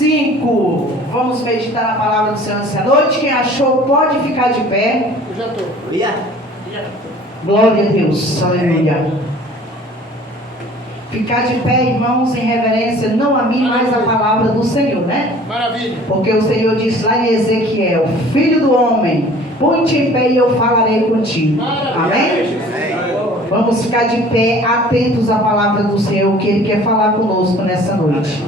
5. Vamos meditar na palavra do Senhor nessa noite. Quem achou pode ficar de pé. Eu já estou. Glória a Deus, aleluia. Ficar de pé, irmãos, em reverência, não a mim, mas a palavra do Senhor, né? Maravilha. Porque o Senhor disse lá em Ezequiel: Filho do homem, põe-te em pé e eu falarei contigo. Amém? Vamos ficar de pé, atentos à palavra do Senhor, que Ele quer falar conosco nessa noite.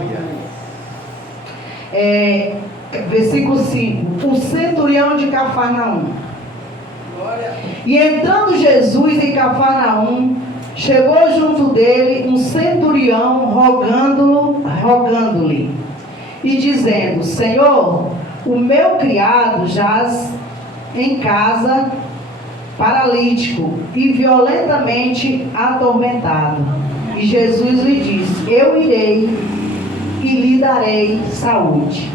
Versículo 5. O centurião de Cafarnaum. E entrando Jesus em Cafarnaum, chegou junto dele um centurião rogando-lhe e dizendo: Senhor, o meu criado jaz em casa, paralítico e violentamente atormentado. E Jesus lhe disse: Eu irei e lhe darei saúde.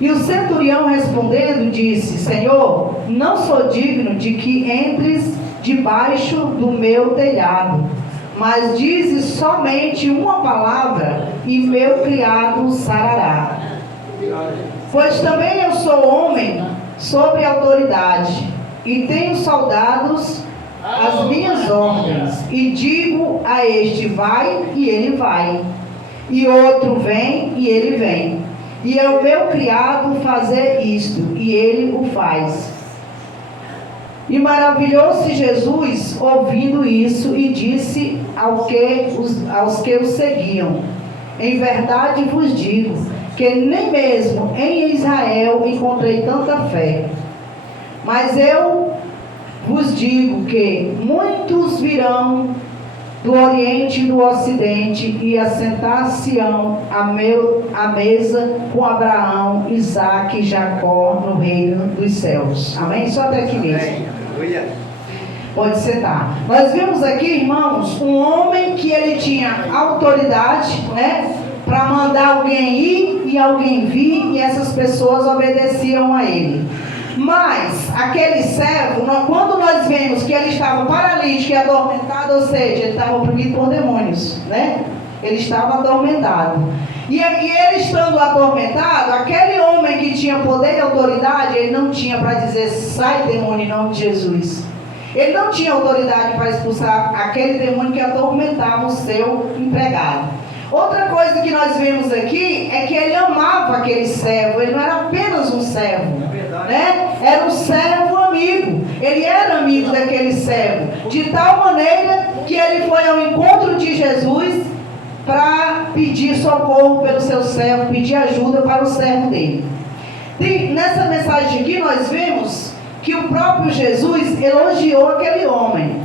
E o centurião respondendo disse: Senhor, não sou digno de que entres debaixo do meu telhado, mas dizes somente uma palavra e meu criado sarará. Pois também eu sou homem sobre autoridade e tenho soldados às minhas ordens, e digo a este: vai, e ele vai, e outro: vem, e ele vem. E é o meu criado fazer isto, e ele o faz. E maravilhou-se Jesus ouvindo isso, e disse aos que o seguiam: Em verdade vos digo, que nem mesmo em Israel encontrei tanta fé. Mas eu vos digo que muitos virão do Oriente e do Ocidente e assentar-se-ão à mesa com Abraão, Isaque e Jacó no reino dos céus. Amém? Só até aqui mesmo. Pode sentar. Nós vemos aqui, irmãos, um homem que ele tinha autoridade, né, para mandar alguém ir e alguém vir, e essas pessoas obedeciam a ele. Mas aquele servo, quando nós vemos que ele estava paralítico e atormentado, ou seja, ele estava oprimido por demônios, né? Ele estava atormentado. E ele estando atormentado, aquele homem que tinha poder e autoridade, ele não tinha para dizer: sai demônio em nome de Jesus. Ele não tinha autoridade para expulsar aquele demônio que atormentava o seu empregado. Outra coisa que nós vemos aqui é que ele amava aquele servo. Ele não era apenas um servo, né? Era um servo amigo. Ele era amigo daquele servo, de tal maneira que ele foi ao encontro de Jesus para pedir socorro pelo seu servo, pedir ajuda para o servo dele. E nessa mensagem aqui nós vemos que o próprio Jesus elogiou aquele homem,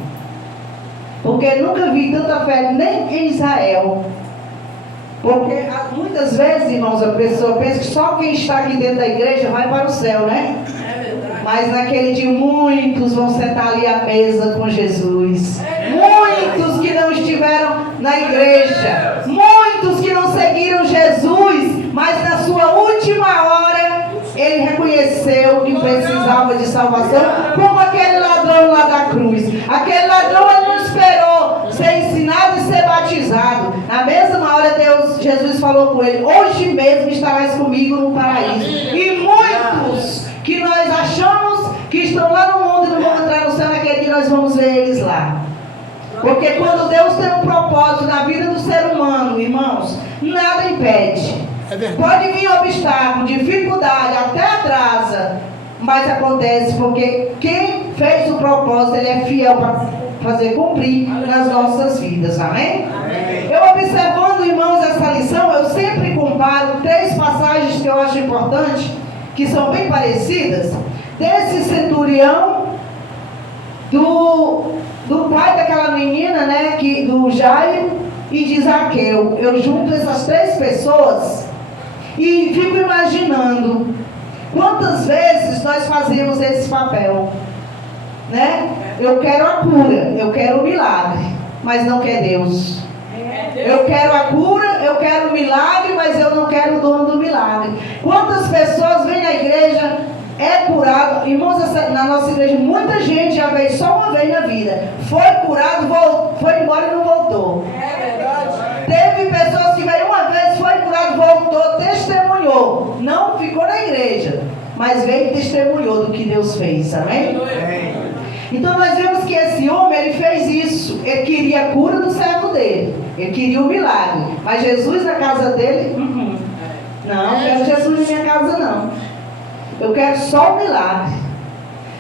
porque nunca vi tanta fé nem em Israel. Porque muitas vezes, irmãos, a pessoa pensa que só quem está aqui dentro da igreja vai para o céu, né? É verdade. Mas naquele dia muitos vão sentar ali à mesa com Jesus. Muitos que não estiveram na igreja, muitos que não seguiram Jesus, mas na sua última hora ele reconheceu que precisava de salvação, como aquele ladrão lá da cruz. Aquele ladrão, ele não esperou ser ensinado e ser batizado. Na mesma hora Jesus falou com ele: hoje mesmo estarás comigo no paraíso. E muitos que nós achamos que estão lá no mundo e não vão entrar no céu, naquele dia nós vamos ver eles lá. Porque quando Deus tem um propósito na vida do ser humano, irmãos, nada impede. Pode vir obstáculo, dificuldade, até atrasa, mas acontece porque quem fez o propósito, ele é fiel para fazer cumprir nas nossas vidas. Amém? Amém. Eu observando, irmãos, essa lição, eu sempre comparo 3 passagens que eu acho importantes, que são bem parecidas, desse centurião, do pai daquela menina, né, do Jairo, e de Zaqueu. Eu junto essas 3 pessoas e fico imaginando quantas vezes nós fazemos esse papel, né? Eu quero a cura, eu quero o milagre, mas não quer Deus. Eu quero a cura, eu quero o milagre, mas eu não quero o dono do milagre. Quantas pessoas vêm na igreja, é curado, irmãos, na nossa igreja muita gente já veio só uma vez na vida, foi curado, foi embora e não voltou. É verdade. Teve pessoas que veio uma vez, foi curado, voltou, testemunhou mas veio e testemunhou do que Deus fez, amém? Então nós vemos que esse homem, ele fez isso. Ele queria a cura do servo dele, ele queria o milagre, mas Jesus na casa dele, não, eu quero Jesus na minha casa não, eu quero só o milagre.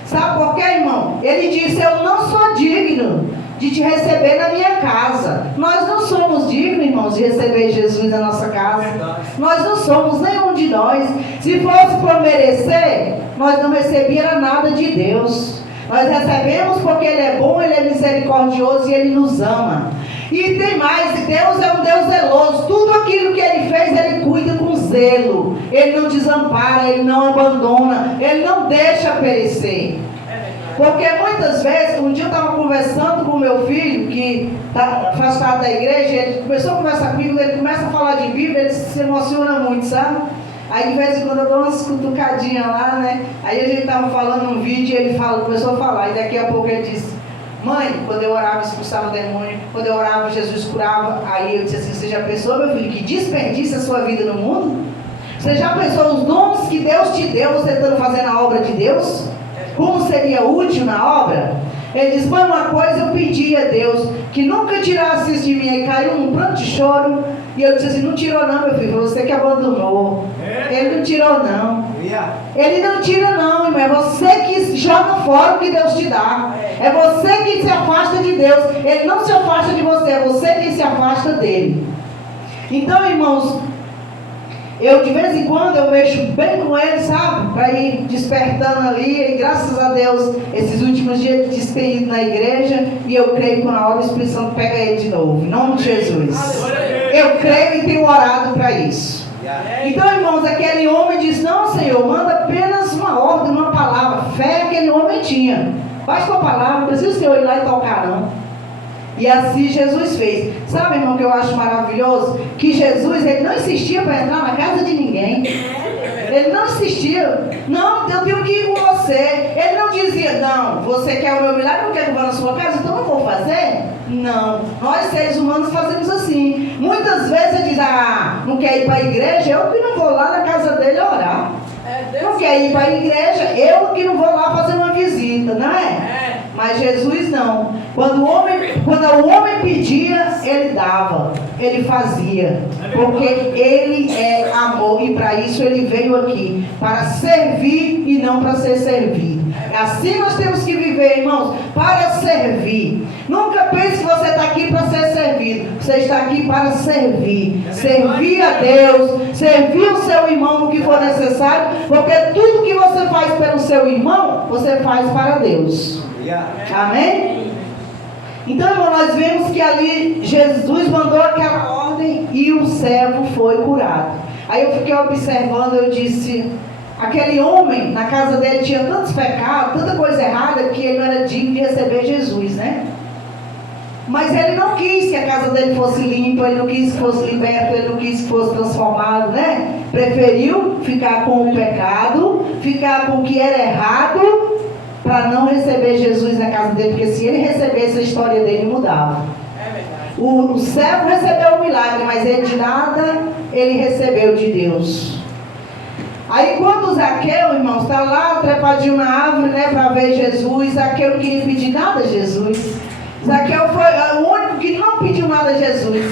Sabe por quê, irmão? Ele disse: eu não sou digno de te receber na minha casa. Nós não somos dignos, irmãos, de receber Jesus na nossa casa. Nós não somos, nenhum de nós. Se fosse por merecer, nós não recebíamos nada de Deus. Nós recebemos porque Ele é bom, Ele é misericordioso e Ele nos ama. E tem mais, Deus é um Deus zeloso. Tudo aquilo que Ele fez, Ele cuida com zelo. Ele não desampara, Ele não abandona, Ele não deixa perecer. Porque muitas vezes, um dia eu estava conversando com o meu filho, que está afastado da igreja, ele começou a conversar comigo, ele começa a falar de Bíblia, ele se emociona muito, sabe? Aí de vez em quando eu dou umas cutucadinhas lá, né? Aí a gente estava falando um vídeo e ele começou a falar, e daqui a pouco ele disse: mãe, quando eu orava expulsava demônio, quando eu orava Jesus curava. Aí eu disse assim: você já pensou, meu filho, que desperdício a sua vida no mundo? Você já pensou os dons que Deus te deu, você estando fazendo a obra de Deus? Como seria útil na obra? Ele diz: mãe, uma coisa eu pedi a Deus, que nunca tirasse isso de mim. Aí caiu um pranto de choro, e eu disse assim: não tirou não, meu filho, foi você que abandonou. Ele não tirou não. Ele não tira não, irmão, é você que joga fora o que Deus te dá. É você que se afasta de Deus. Ele não se afasta de você, é você que se afasta dele. Então, irmãos, eu de vez em quando eu mexo bem com ele, sabe? Para ir despertando ali. E graças a Deus, esses últimos dias de ter ido na igreja. E eu creio que na hora o Espírito Santo pega ele de novo, em nome de Jesus. Eu creio e tenho orado para isso. Então, irmãos, aquele homem diz: não, Senhor, manda apenas uma ordem, uma palavra. Fé aquele homem tinha. Basta uma palavra, não precisa o Senhor ir lá e tocar não. E assim Jesus fez. Sabe, irmão, que eu acho maravilhoso? Que Jesus, ele não insistia para entrar na casa de ninguém. Ele não insistia. Não, eu tenho que ir com você. Ele não dizia: não, você quer o meu milagre, não quer que eu vá na sua casa, então eu vou fazer? Não. Nós, seres humanos, fazemos assim. Muitas vezes ele diz: ah, não quer ir para a igreja? Eu que não vou lá na casa dele orar. Não quer ir para a igreja? Eu que não vou lá fazer uma visita, não é? Mas Jesus não. Quando o homem pedia, ele dava, ele fazia, porque ele é amor, e para isso ele veio aqui, para servir e não para ser servido. Assim nós temos que viver, irmãos, para servir. Nunca pense que você está aqui para ser servido. Você está aqui para servir. Servir a Deus, servir o seu irmão no que for necessário, porque tudo que você faz pelo seu irmão, você faz para Deus. Amém? Então, irmão, nós vemos que ali Jesus mandou aquela ordem e o servo foi curado. Aí eu fiquei observando, eu disse: aquele homem, na casa dele tinha tantos pecados, tanta coisa errada, que ele não era digno de receber Jesus, né? Mas ele não quis que a casa dele fosse limpa, ele não quis que fosse liberto, ele não quis que fosse transformado, né? Preferiu ficar com o pecado, ficar com o que era errado, para não receber Jesus na casa dele, porque se ele recebesse, a história dele mudava. O servo recebeu o milagre, mas ele de nada, ele recebeu de Deus. Aí quando Zaqueu, irmãos, está lá trepadinho na árvore, né, para ver Jesus, Zaqueu não queria pedir nada a Jesus. Zaqueu foi o único que não pediu nada a Jesus.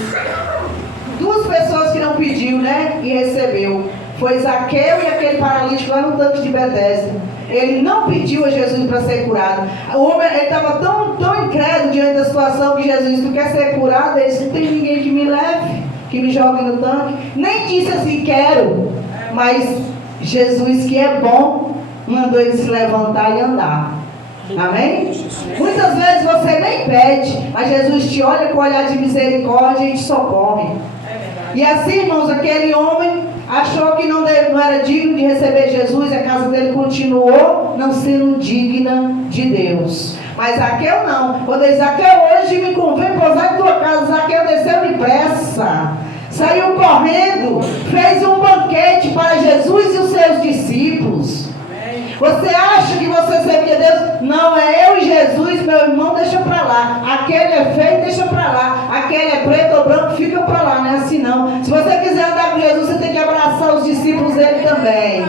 Duas pessoas que não pediu, né, e recebeu. Foi Zaqueu e aquele paralítico lá no tanque de Betesda. Ele não pediu a Jesus para ser curado. O homem estava tão incrédulo diante da situação que Jesus: tu quer ser curado? Ele disse: não tem ninguém que me leve, que me jogue no tanque. Nem disse assim: quero. Mas Jesus, que é bom, mandou ele se levantar e andar. Amém? Muitas vezes você nem pede, mas Jesus te olha com olhar de misericórdia e te socorre. E assim, irmãos, aquele homem achou que não era digno de receber Jesus, e a casa dele continuou não sendo digna de Deus. Mas Zaqueu não. Quando ele diz: Zaqueu, hoje me convém pousar em tua casa, Zaqueu desceu depressa, saiu correndo, fez um banquete para Jesus e os seus discípulos. Você acha que você servia a Deus? Não, é eu e Jesus, meu irmão, deixa para lá. Aquele é feio, deixa para lá. Aquele é preto ou branco, fica para lá. Não é assim não. Se você quiser andar com Jesus, você tem que abraçar os discípulos dele também.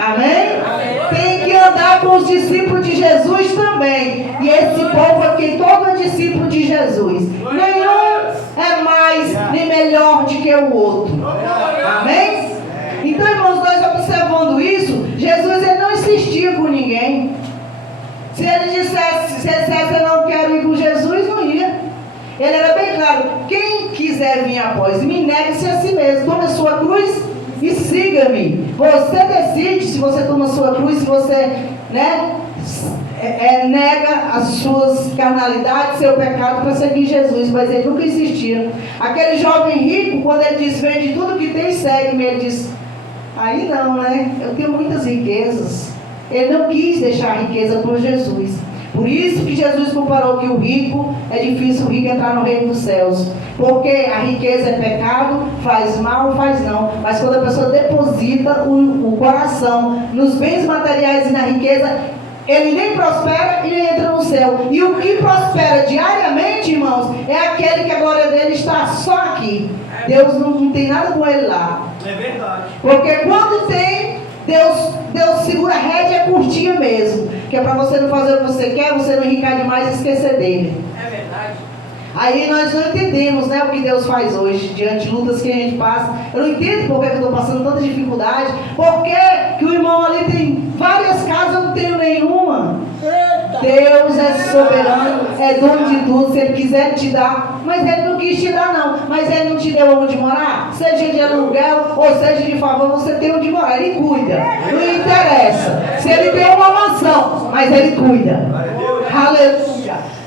Amém? Tem que andar com os discípulos de Jesus também. E esse povo aqui, todo é discípulo de Jesus. Nenhum é mais nem melhor do que o outro. Amém? Então, irmãos, nós observando isso, Jesus ele não insistia com ninguém. Se ele dissesse, eu não quero ir com Jesus, não ia. Ele era bem claro: quem quiser vir após mim, negue-se a si mesmo, tome a sua cruz e siga-me. Você decide se você toma a sua cruz, se você nega as suas carnalidades, seu pecado para seguir Jesus. Mas ele nunca insistia. Aquele jovem rico, quando ele disse: vende tudo que tem e segue-me, ele disse: aí não, né? Eu tenho muitas riquezas. Ele não quis deixar a riqueza por Jesus. Por isso que Jesus comparou que o rico, é difícil o rico entrar no reino dos céus. Porque a riqueza é pecado, faz mal, faz não. Mas quando a pessoa deposita o coração nos bens materiais e na riqueza, ele nem prospera e nem entra no céu. E o que prospera diariamente, irmãos, é aquele que a glória dele está só aqui. Deus não tem nada com ele lá. É verdade. Porque quando tem, Deus segura a rédea, é curtinha mesmo. Que é para você não fazer o que você quer, você não enricar demais e esquecer dele. É verdade. Aí nós não entendemos, o que Deus faz hoje, diante de lutas que a gente passa. Eu não entendo por que eu estou passando tanta dificuldade. Por que o irmão ali tem várias casas, eu não tenho nenhuma? Deus é soberano, é dono de tudo. Se Ele quiser te dar, mas Ele não quis te dar não. Mas Ele não te deu onde morar? Seja de aluguel ou seja de favor, você tem onde morar. Ele cuida, não interessa se Ele deu uma mansão, mas Ele cuida. Aleluia.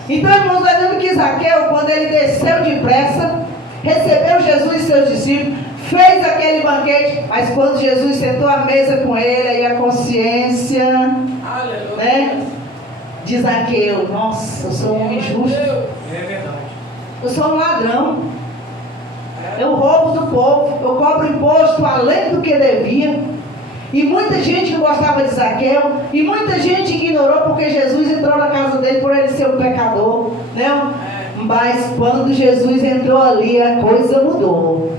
Então, irmãos, nós vemos que Zaqueu, quando ele desceu depressa, recebeu Jesus e seus discípulos, fez aquele banquete, mas quando Jesus sentou à mesa com ele, aí a consciência, de Zaqueu: nossa, eu sou um homem justo, eu sou um ladrão, eu roubo do povo, eu cobro imposto além do que devia. E muita gente não gostava de Zaqueu, e muita gente ignorou porque Jesus entrou na casa dele por ele ser um pecador, Mas quando Jesus entrou ali, a coisa mudou.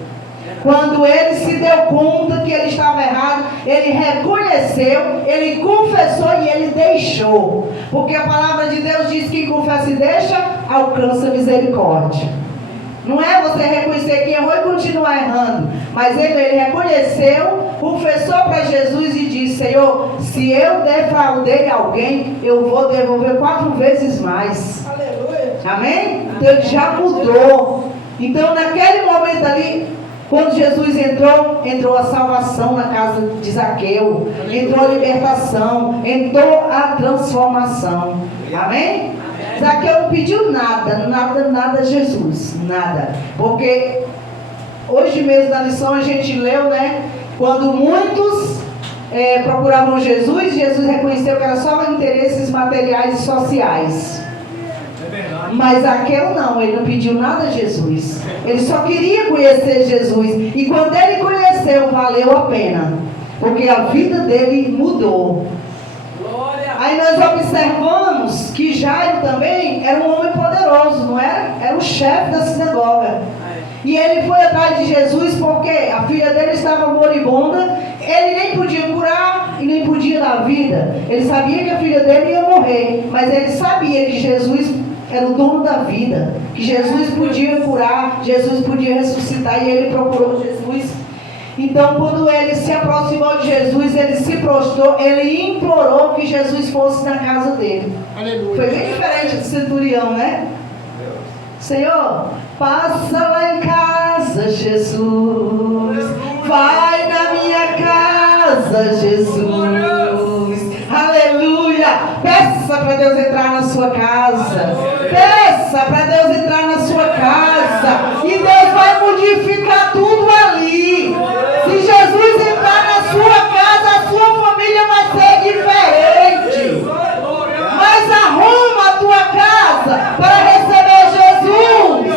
Quando ele se deu conta que ele estava errado, ele reconheceu, ele confessou e ele deixou. Porque a palavra de Deus diz que quem confessa e deixa, alcança misericórdia. Não é você reconhecer que errou e continuar errando. Mas ele reconheceu, confessou para Jesus e disse: Senhor, se eu defraudei alguém, eu vou devolver 4 vezes mais. Aleluia. Amém? Então ele já mudou. Então naquele momento ali, quando Jesus entrou a salvação na casa de Zaqueu. Entrou a libertação, entrou a transformação. Amém? Zaqueu não pediu nada a Jesus, nada. Porque hoje mesmo na lição a gente leu, quando muitos procuravam Jesus reconheceu que era só interesses materiais e sociais. Mas Zaqueu não, ele não pediu nada a Jesus. Ele só queria conhecer Jesus. E quando ele conheceu, valeu a pena. Porque a vida dele mudou. Aí nós observamos que Jairo também era um homem poderoso, não era? Era o chefe da sinagoga. E ele foi atrás de Jesus porque a filha dele estava moribunda. Ele nem podia curar e nem podia dar vida. Ele sabia que a filha dele ia morrer, mas ele sabia que Jesus era o dono da vida, que Jesus podia curar, Jesus podia ressuscitar, e ele procurou Jesus. Então, quando ele se aproximou de Jesus, ele se prostrou, ele implorou que Jesus fosse na casa dele. Aleluia. Foi bem diferente do centurião, Senhor, passa lá em casa, Jesus. Vai na minha casa, Jesus. Aleluia. Peça para Deus entrar na sua casa. Peça para Deus entrar na sua casa. E Deus vai modificar tudo ali. Se Jesus entrar na sua casa, a sua família vai ser diferente. Mas arruma a tua casa para receber Jesus.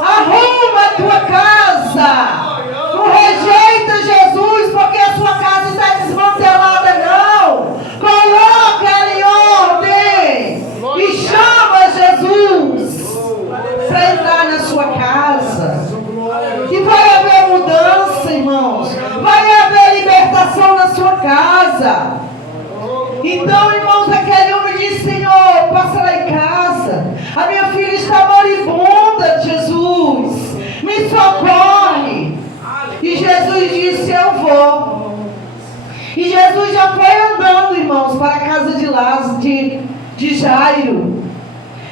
Arruma a tua casa. Não rejeita Jesus porque a sua casa está desmantelada, não. Coloca ela em ordem e chama Jesus. casa. Então, irmãos, aquele homem disse: Senhor, passa lá em casa, a minha filha está moribunda, Jesus, me socorre. E Jesus disse: eu vou. E Jesus já foi andando, irmãos, para a casa de Lázaro, de Jairo.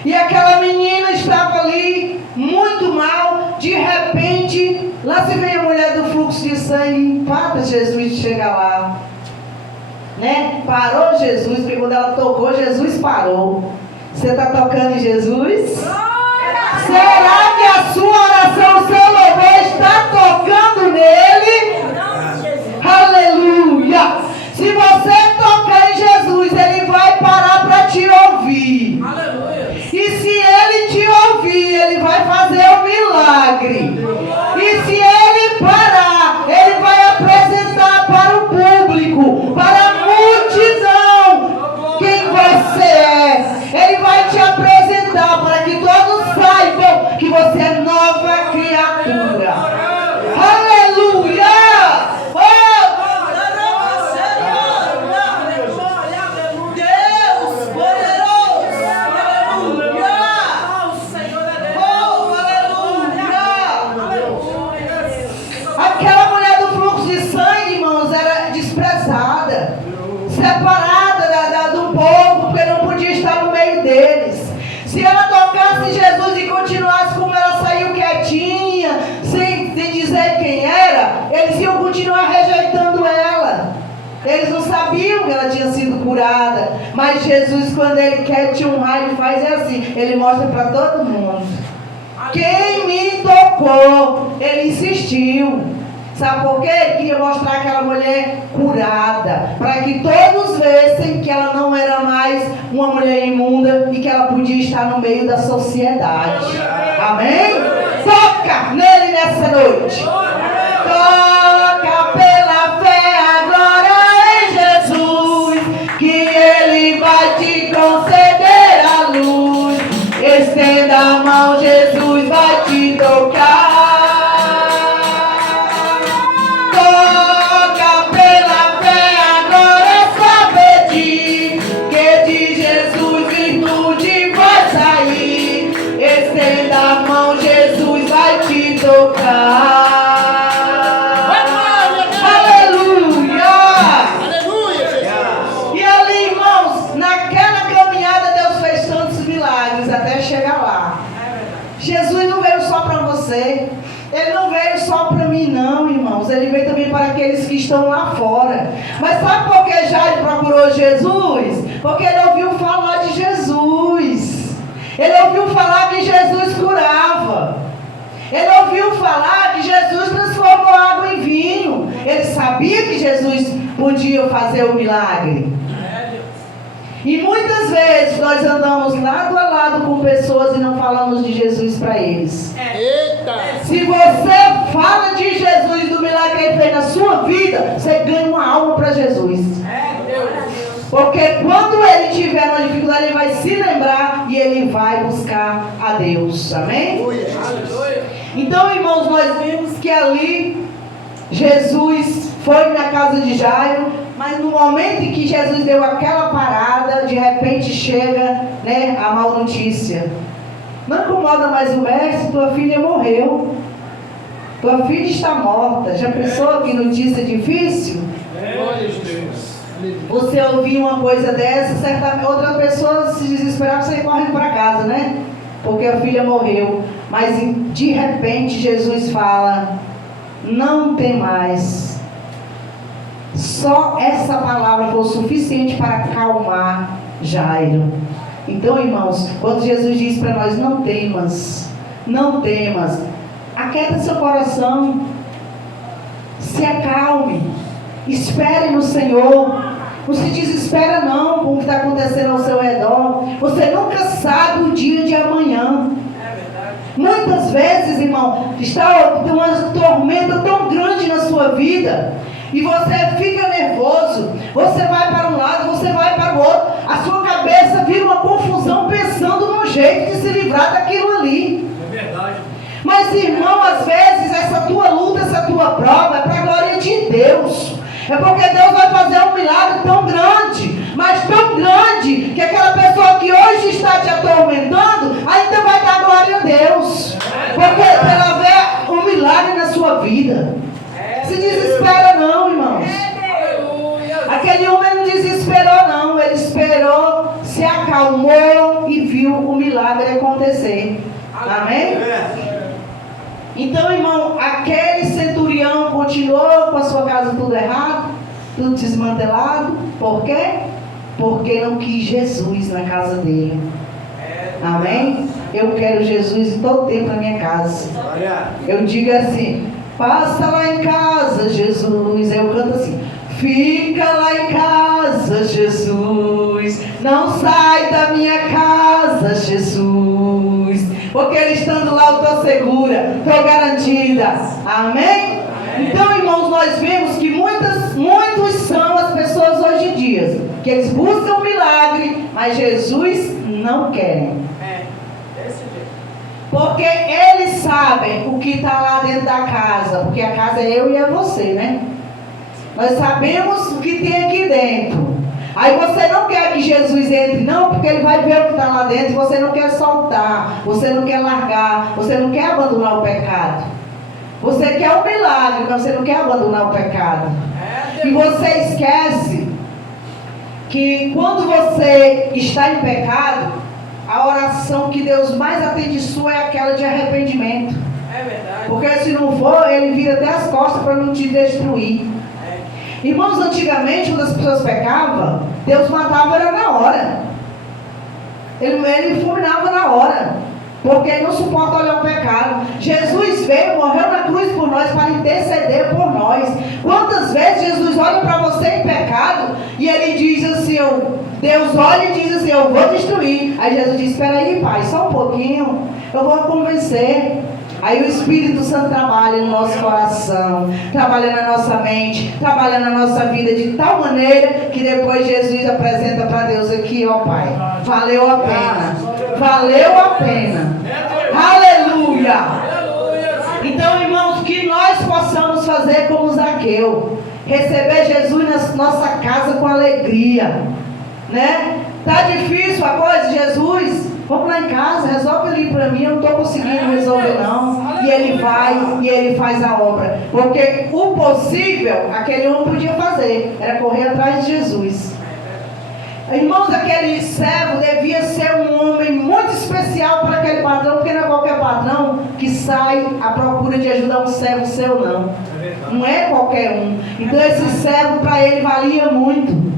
E aquela menina estava ali, muito mal. De repente, lá se vem a mulher do fluxo de sangue, empata Jesus de chegar lá. Né? Parou Jesus, porque quando ela tocou, Jesus parou. Você está tocando em Jesus? Será que a sua oração, o seu louvor está tocando nele? Aleluia! Se você tocar em Jesus, ele vai parar para te ouvir. E se ele te ouvir, ele vai fazer um milagre. E se ele parar, ele vai apresentar para o público, para a multidão, quem você é. Ele vai te apresentar para que todos saibam que você é nova criatura. Aleluia! Separada do povo, porque não podia estar no meio deles. Se ela tocasse Jesus e continuasse como ela saiu quietinha, sem dizer quem era, eles iam continuar rejeitando ela. Eles não sabiam que ela tinha sido curada. Mas Jesus, quando ele quer te honrar, ele faz assim, ele mostra para todo mundo. Quem me tocou? Ele insistiu. Sabe por quê? Ele queria mostrar aquela mulher curada, para que todos vissem que ela não era mais uma mulher imunda e que ela podia estar no meio da sociedade. Amém? Toca nele nessa noite. Toca pela fé agora em Jesus, que ele vai te conceder a luz. Estenda a mão, Jesus vai te tocar. Aleluia! Aleluia, Jesus! E ali, irmãos, naquela caminhada Deus fez tantos milagres até chegar lá. Jesus não veio só para você, ele não veio só para mim não, irmãos, ele veio também para aqueles que estão lá fora. Mas sabe por que Jairo procurou Jesus? Porque ele ouviu falar de Jesus. Ele ouviu falar que Jesus curava. Ele ouviu falar que Jesus transformou água em vinho. Ele sabia que Jesus podia fazer o milagre. E muitas vezes nós andamos lado a lado com pessoas e não falamos de Jesus para eles. Se você fala de Jesus, do milagre que ele fez na sua vida, você ganha uma alma para Jesus. Porque quando ele tiver uma dificuldade, ele vai se lembrar e ele vai buscar a Deus. Amém? Então, irmãos, nós vimos que ali Jesus foi na casa de Jairo, mas no momento em que Jesus deu aquela parada, de repente chega, né, a má notícia. Não incomoda mais o mestre, tua filha morreu. Tua filha está morta. Já pensou que notícia difícil? Você ouvir uma coisa dessa, certamente outra pessoa se desesperava, você corre para casa, né? Porque a filha morreu. Mas de repente Jesus fala: não tem mais. Só essa palavra foi o suficiente para acalmar Jairo. Então, irmãos, quando Jesus diz para nós: não temas, não temas, aquieta seu coração, se acalme, espere no Senhor. Não se desespera não com o que está acontecendo ao seu redor. Você nunca sabe o dia de amanhã. Muitas vezes, irmão, está uma tormenta tão grande na sua vida e você fica nervoso. Você vai para um lado, você vai para o outro. A sua cabeça vira uma confusão pensando no jeito de se livrar daquilo ali. É verdade. Mas, irmão, às vezes essa tua luta, essa tua prova é para a glória de Deus. É porque Deus vai fazer um milagre tão grande, mas tão grande, que aquela pessoa que hoje está te atormentando, ainda vai dar glória a Deus. Porque pela ver um milagre na sua vida. Se desespera não, irmãos. Aquele homem não desesperou não, ele esperou, se acalmou e viu o milagre acontecer. Amém? Então, irmão, aquele centurião continuou com a sua casa tudo errado, tudo desmantelado. Por quê? Porque não quis Jesus na casa dele. Amém? Eu quero Jesus em todo tempo na minha casa. Eu digo assim: passa lá em casa, Jesus. Eu canto assim: fica lá em casa, Jesus. Não sai da minha casa, Jesus. Porque ele estando lá eu estou segura, estou garantida. Amém? Então, irmãos, nós vemos que muitos são as pessoas hoje em dia que eles buscam um milagre, mas Jesus não querem. Porque eles sabem o que está lá dentro da casa. Porque a casa é eu e é você, né? Nós sabemos o que tem aqui dentro. Aí você não quer que Jesus entre, não, porque ele vai ver o que está lá dentro. E você não quer soltar, você não quer largar, você não quer abandonar o pecado. Você quer um milagre, mas você não quer abandonar o pecado. E você esquece que quando você está em pecado, a oração que Deus mais atende sua é aquela de arrependimento. É verdade. Porque se não for, ele vira até as costas para não te destruir. Irmãos, antigamente, quando as pessoas pecavam, Deus matava era na hora. Ele fulminava na hora. Porque ele não suporta olhar o pecado. Jesus veio, morreu na cruz por nós, para interceder por nós. Quantas vezes Jesus olha para você em pecado e ele diz assim, Deus olha e diz assim: eu vou destruir. Aí Jesus diz: espera aí, pai, só um pouquinho, eu vou convencer. Aí o Espírito Santo trabalha no nosso coração, trabalha na nossa mente, trabalha na nossa vida de tal maneira que depois Jesus apresenta para Deus aqui: ó Pai, valeu a pena, valeu a pena, aleluia. Então, irmãos, que nós possamos fazer como Zaqueu, receber Jesus na nossa casa com alegria, né? Tá difícil a coisa, Jesus? Vamos lá em casa, resolve ali para mim, eu não estou conseguindo resolver não. E ele vai e ele faz a obra. Porque o possível, aquele homem podia fazer, era correr atrás de Jesus. Irmãos, aquele servo devia ser um homem muito especial para aquele patrão, porque não é qualquer patrão que sai à procura de ajudar um servo seu, não. Não é qualquer um. Então esse servo para ele valia muito.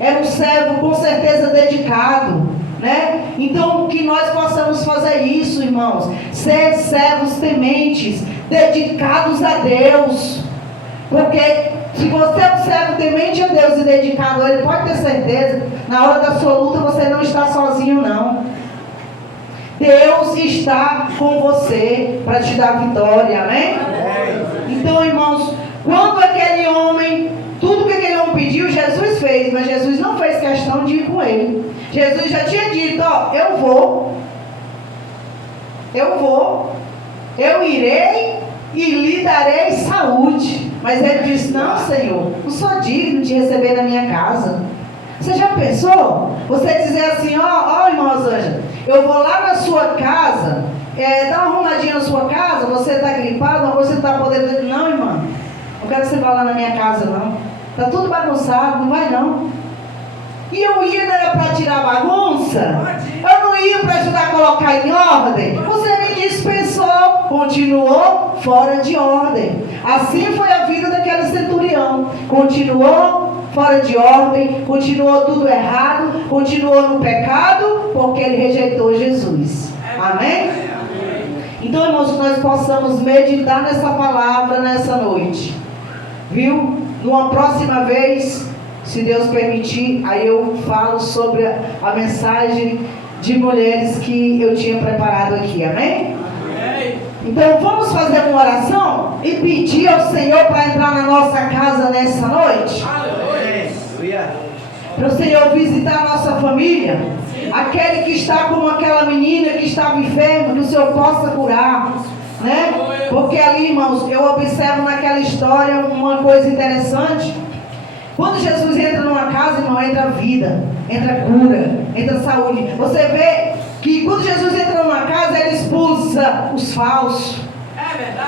Era um servo com certeza dedicado, né? Então que nós possamos fazer isso, irmãos, ser servos tementes, dedicados a Deus. Porque se você é um servo temente a Deus e dedicado a Ele, pode ter certeza, na hora da sua luta você não está sozinho, não. Deus está com você para te dar vitória, amém? Então, irmãos, quando aquele homem, tudo que aquele homem pediu, Jesus fez, mas Jesus não fez questão de ir com ele. Jesus já tinha dito: ó, eu irei e lhe darei saúde. Mas ele disse: não, Senhor, não sou digno de receber na minha casa. Você já pensou? Você dizer assim: ó, irmã Rosângela, eu vou lá na sua casa, dá uma arrumadinha na sua casa, você está gripado, você não está podendo. Não, irmã, não quero que você vá lá na minha casa, não. Está tudo bagunçado, não vai não. E eu ia, não era para tirar bagunça? Eu não ia para ajudar a colocar em ordem? Você me dispensou, continuou fora de ordem. Assim foi a vida daquele centurião. Continuou fora de ordem, continuou tudo errado, continuou no pecado, porque ele rejeitou Jesus. Amém? Então, irmãos, que nós possamos meditar nessa palavra nessa noite. Viu? Numa próxima vez, se Deus permitir, aí eu falo sobre a mensagem de mulheres que eu tinha preparado aqui, amém? Então vamos fazer uma oração e pedir ao Senhor para entrar na nossa casa nessa noite? Para o Senhor visitar a nossa família, aquele que está como aquela menina que estava enferma, que o Senhor possa curar, né? Porque ali, irmãos, eu observo naquela história uma coisa interessante. Quando Jesus entra numa casa, irmão, entra vida, entra cura, entra saúde. Você vê que quando Jesus entra numa casa, ele expulsa os falsos.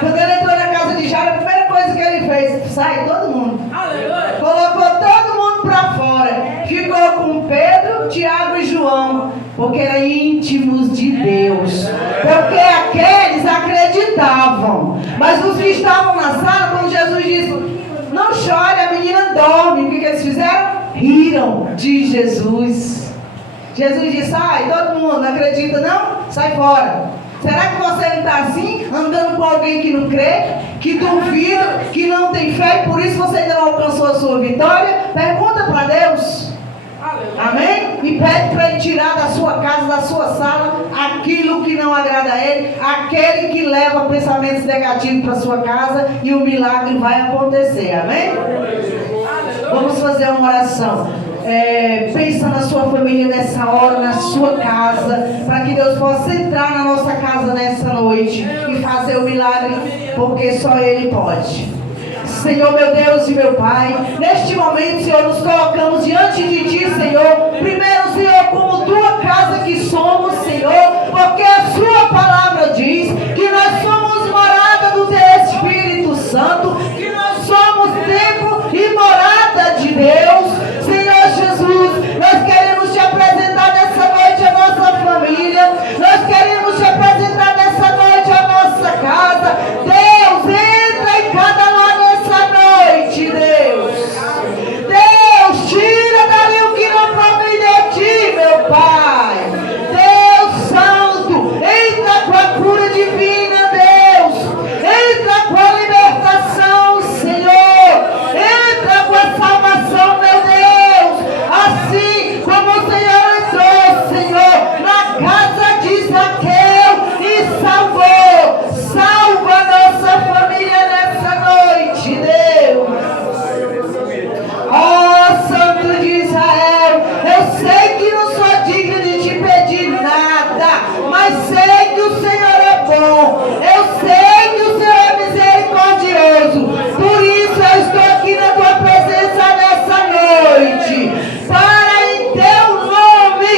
Quando ele entrou na casa de Jairo, a primeira coisa que ele fez, sai todo mundo. Aleluia. Colocou todo mundo para fora. Ficou com Pedro, Tiago e João, porque eram íntimos de Deus. Porque aqueles acreditavam. Mas os que estavam na sala, quando Jesus disse, não chore, a menina dorme. O que eles fizeram? Riram de Jesus. Jesus disse, sai, todo mundo, não acredita não? Sai fora. Será que você não está assim, andando com alguém que não crê, que duvida, que não tem fé, e por isso você ainda não alcançou a sua vitória? Pergunta para Deus. Amém? E pede para Ele tirar da sua casa, da sua sala, aquilo que não agrada a Ele, aquele que leva pensamentos negativos para sua casa, e o milagre vai acontecer. Amém? Vamos fazer uma oração. Pensa na sua família nessa hora, na sua casa, para que Deus possa entrar na nossa casa nessa noite e fazer o milagre, porque só Ele pode. Senhor, meu Deus e meu Pai, neste momento, Senhor, nos colocamos diante de Ti, Senhor. Primeiro, Senhor, como Tua casa que somos, Senhor, porque a Sua palavra diz que nós somos morada do Teu Espírito Santo, que nós somos templo e morada de Deus. Senhor Jesus, nós queremos Te apresentar nessa noite a nossa família, nós queremos Te apresentar nessa noite a nossa casa. Deus, entra em cada lar nessa noite, Deus. Deus, tira dali o que não provém de Ti, meu Pai. Deus Santo, entra com a cura divina, Deus. Entra com a libertação, Senhor. Entra com a salvação, meu Deus. Assim como o Senhor entrou, Senhor, na casa de Zaqueu e salvou. Salva a nossa família nessa noite, Deus. Ó Santo de Israel, eu sei que não sou digno de Te pedir nada, mas sei que o Senhor é bom. Eu sei que o Senhor é misericordioso. Por isso eu estou aqui na Tua presença nessa noite, para em Teu nome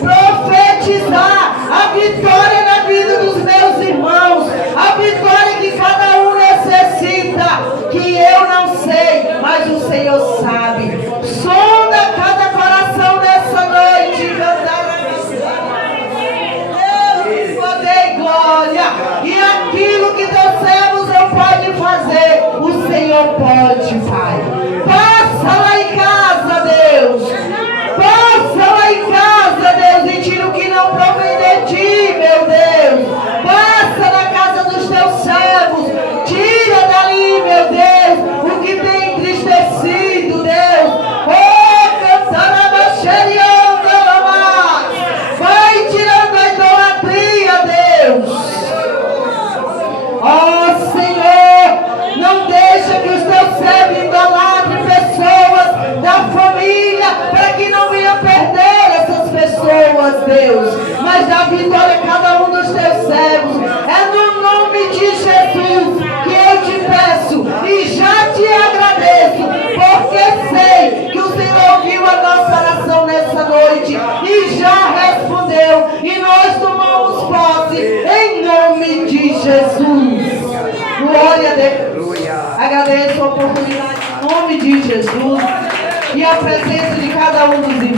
profetizar a vitória na vida dos meus irmãos, a vitória que cada um necessita, que eu não sei, mas o Senhor sabe. Sonda cada coração nessa noite, cantar a Deus, poder e glória, e aquilo que Teus servos não podem fazer, o Senhor pode, Pai. Passa lá em casa, Deus. Passa lá em casa, Deus, e tira o que não provém de Ti, meu Deus. Passa na casa dos Teus servos. Tira dali, meu Deus, o que tem entristecido, Deus. Oh, cantar a xerianda, vai tirando a idolatria, Deus. Oh, Senhor, não deixa que os Teus servos idolatrem pessoas da família, para que não venham perder essas pessoas, Deus. Mas dá vitória a cada um dos Teus servos. É no nome de Jesus que eu Te peço e já Te agradeço, porque sei que o Senhor ouviu a nossa oração nessa noite e já respondeu, e nós tomamos posse em nome de Jesus. Glória a Deus. Agradeço a oportunidade em nome de Jesus e a presença de cada um dos irmãos.